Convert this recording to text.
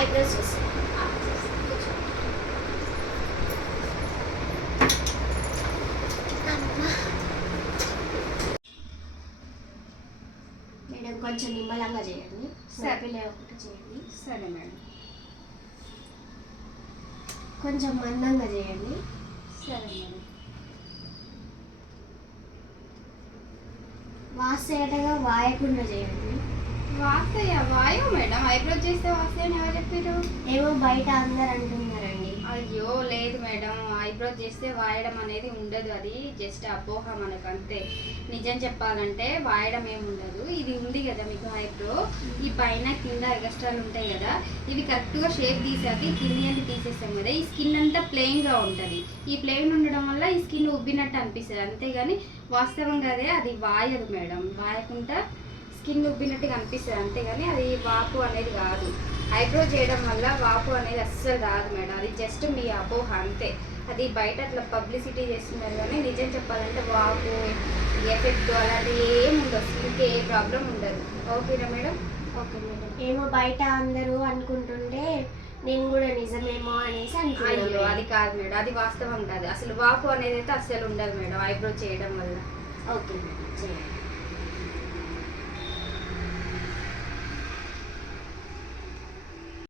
Eyebrows చేస్తాను. Madam కొంచెం నిమ్మలంగా చేయండి. సరిపిల్లే ఒకటి చేయండి. సరే మేడం. కొంచెం మందంగా చేయండి. సరే మేడం. వాసేటగా వాయకుండా చేయండి. వాస్తయ్య వాయు మేడం, ఐబ్రో చేస్తే వాస్తే అని ఎవరు చెప్పారు? ఏమో బయట అందరు అంటున్నారండి. అయ్యో లేదు మేడం, ఐబ్రో చేస్తే వాయడం అనేది ఉండదు. అది జస్ట్ అపోహ మనకు అంతే. నిజం చెప్పాలంటే వాయడం ఏమి ఉండదు. ఇది ఉంది కదా మీకు ఐబ్రో, ఈ పైన కింద ఎగస్ట్రాలు ఉంటాయి కదా, ఇవి కరెక్ట్గా షేప్ తీసాక కింది అంతా తీసేస్తాం కదా, ఈ స్కిన్ అంతా ప్లెయిన్గా ఉంటుంది. ఈ ప్లెయిన్ ఉండడం వల్ల ఈ స్కిన్ ఉబ్బినట్టు అనిపిస్తుంది, అంతేగాని వాస్తవంగా అదే అది వాయదు మేడం. వాయకుండా స్కిన్ ఉబ్బినట్టుగా అనిపిస్తుంది అంతేగాని అది వాపు అనేది కాదు. ఐబ్రో చేయడం వల్ల వాపు అనేది అస్సలు రాదు మేడం, అది జస్ట్ మీ అపోహ అంతే. అది బయట అట్లా పబ్లిసిటీ చేస్తున్నారు కానీ నిజం చెప్పాలంటే వాపు ఎఫెక్ట్ అలాంటివి ఏమి ఉండదు, స్కిన్కి ఏ ప్రాబ్లం ఉండదు. ఓకేనా మేడం? Okay madam. ఏమో బయట అందరూ అనుకుంటుంటే నేను కూడా నిజమేమో అనేసి అనుకున్నాను. అయ్యో అది కాదు మేడం, అది వాస్తవం కాదు. అసలు వాపు అనేది అయితే అస్సలు ఉండదు మేడం ఐబ్రో చేయడం వల్ల. ఓకే మేడం, చేయండి.